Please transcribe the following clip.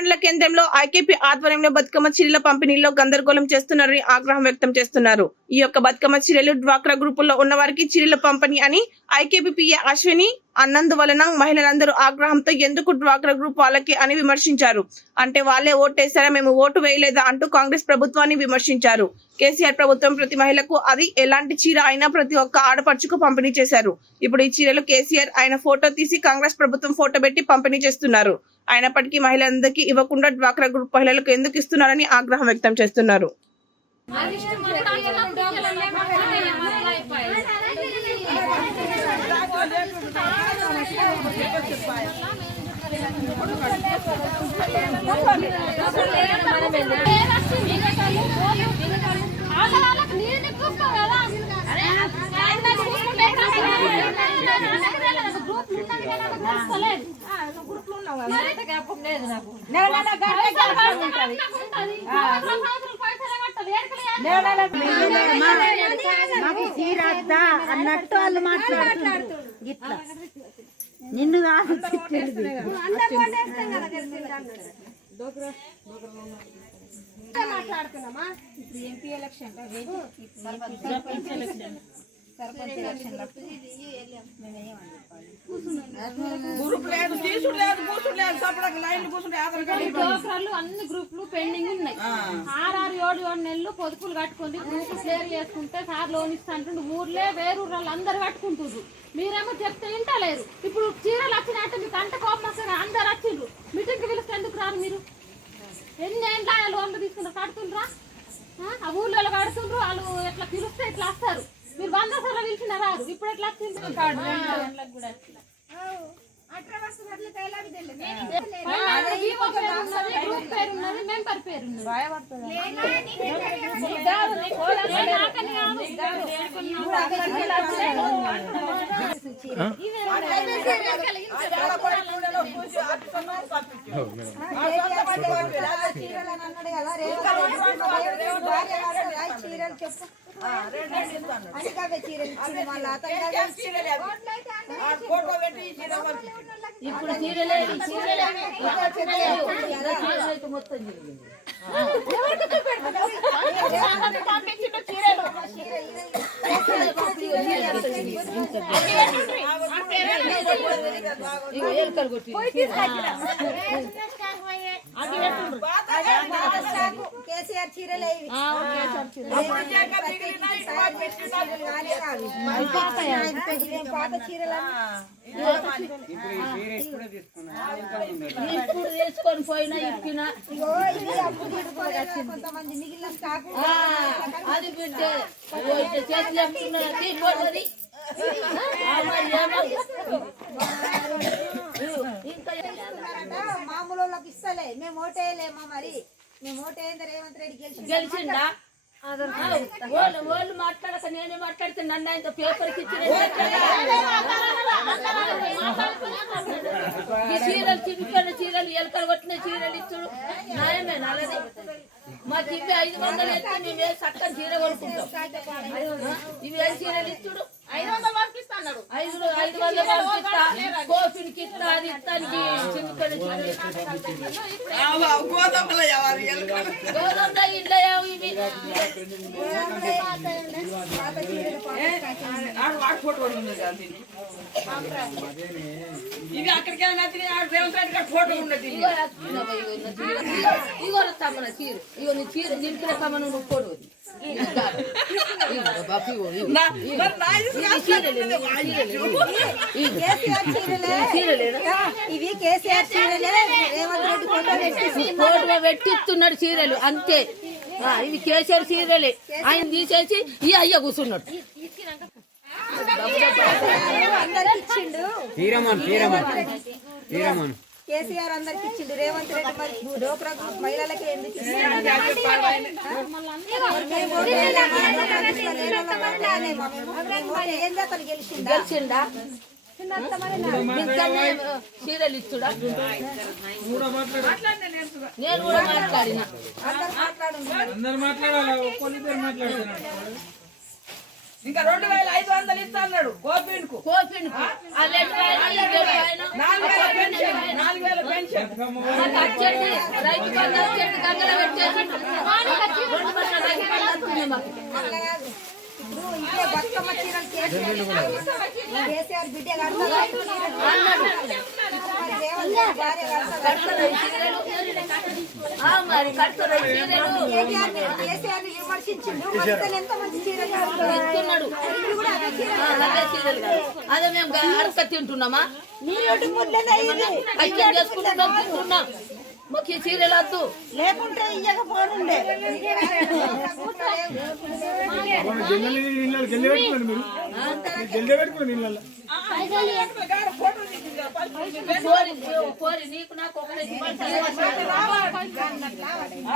మండల కేంద్రంలో ఐకేపీ ఆధ్వర్యంలో బతుకమ్మ చీరల పంపిణీలో గందరగోళం చేస్తున్నారని ఆగ్రహం వ్యక్తం చేస్తున్నారు. ఈ యొక్క బతుకమ్మ చీరలు డ్వాక్రా గ్రూపుల్లో ఉన్న వారికి చీరల పంపిణీ అని ఐకేపీ పిఏ అశ్విని అన్నందువలన మహిళలందరూ ఆగ్రహంతో ఎందుకు డ్వాక్రా గ్రూప్ వాళ్ళకి అని విమర్శించారు. అంటే వాళ్ళే ఓటేశారా, మేము ఓటు వేయలేదా అంటూ కాంగ్రెస్ ప్రభుత్వాన్ని విమర్శించారు. కేసీఆర్ ప్రభుత్వం ప్రతి మహిళకు అది ఎలాంటి చీర అయినా ప్రతి ఒక్క ఆడపడుచుకు పంపిణీ చేశారు. ఇప్పుడు ఈ చీరలు కేసీఆర్ ఆయన ఫోటో తీసి కాంగ్రెస్ ప్రభుత్వం ఫోటో పెట్టి పంపిణీ చేస్తున్నారు. అయినప్పటికీ మహిళలందరికీ ఇవ్వకుండా డ్వాక్రా గ్రూప్ మహిళలకు ఎందుకు ఇస్తున్నారని ఆగ్రహం వ్యక్తం చేస్తున్నారు. అన్నట్టు వాళ్ళు మాట్లాడుతున్నారు. ఇట్లా నిన్ను కాదు మాట్లాడుతున్నామా. ఇప్పుడు ఎంపీ ఎలక్షన్ అన్ని గ్రూపులు పెండింగ్ ఉన్నాయి. 6-7 నెలలు పొదుపులు కట్టుకుంది గ్రూప్ షేర్ చేసుకుంటే సార్ లోన్ ఇస్తా అంటుండే ఊర్లే వేరు అందరు కట్టుకుంటున్నారు. మీరేమో చెప్తే వింటలేరు. ఇప్పుడు చీరలు వచ్చినట్టు మీకు అంత కోపం వస్తుంది. అందరు వచ్చిండ్రు మీటింగ్కి పిలిస్తే ఎందుకు రారు? మీరు ఎన్ని ఏంట్లా లోన్లు తీసుకుంటారు? కడుతుండ్రా? ఆ ఊళ్ళో కడుతుండ్రు. వాళ్ళు ఎట్లా పిలిస్తే ఎట్లా వస్తారు? మీరు 100 సార్లు పిలిచిన రారు. ఇప్పుడు ఎట్లా వచ్చింది? మెంబర్ పేరు ఇప్పుడు చీరలే మొత్తం కేసీఆర్ చీరలే పాత చీరలు ఇప్పుడు తీసుకొని పోయినా ఇప్పినా కొంతమంది మిగిలిన స్టాక్ అది పెట్టే చేతులు మామూలు వాళ్ళకి ఇస్తలే. మేము ఓటేయలేమా? మరి మేము ఓటేయండి. రేవంత్ రెడ్డి గెలిచిండా? వాళ్ళు మాట్లాడక నేనే మాట్లాడితే నన్ను ఆయన పేపర్కి ఇచ్చిన చీరలు చిరిగిపోయిన చీరలు ఎలకలు కొట్టిన చీరలు ఇచ్చుడు న్యాయమే నల్లది. మాకు ఇవి 500 ఎత్తే మేము చక్కని చీర కొనుక్కుంటాం. ఇవి 5 చీరలు ఇచ్చుడు 500 పంపిస్తా. కోఫీకి ఇస్తా, అది ఇస్తానికి చిరిగిపోయిన గోధుమ ఇంట్లో ఇవి ఇవి అక్కడికి ఫోటో ఉన్నది. ఇగో తమ్మన చీర, ఇగో నీ చీర నింపిన తమ్మను నువ్వు ఫోటో ఇవి కేసీఆర్ చీరలే. ఫోటో పెట్టిస్తున్నాడు చీరలు అంతే. ఇవి కేసీఆర్ చీరలే. ఆయన తీసేసి ఈ అయ్య కూర్చున్నాడు. కేసీఆర్ అందరికి ఇచ్చిండు. రేవంత్ రెడ్డి మరి డ్వాక్రా గ్రూప్ మహిళలకి ఎందుకు గెలిచిండా? చీరలు ఇచ్చుడా? నేను కూడా మాట్లాడినా. ఇంకా 2500 ఇస్తా అన్నాడు గోపిన్కు. కోపిండు ఆ లెట్ ఆయన ఈ లెట్ ఆయన 4000 పెన్షన్ 4000 పెన్షన్. మాకు వచ్చేది రైతు బంధు వచ్చేది గంగలో పెట్టేసి 2 లక్షల రైతు బంధు వస్తుంది మాకు. కడుతున్నారు ఈ చీరలు. మరి కడుతున్నారు ఈ చీరలు ఇస్తున్నాడు. అదే చీరలు కాదు. అదే మేము అడక తింటున్నామా కష్టం చేసుకుంటున్నాం తింటున్నాం. మాకు ఈ చీరలు వద్దు. లేకుంటే ఇయ్యకపోనుండే కోరి నీకు నాకు ఒకటే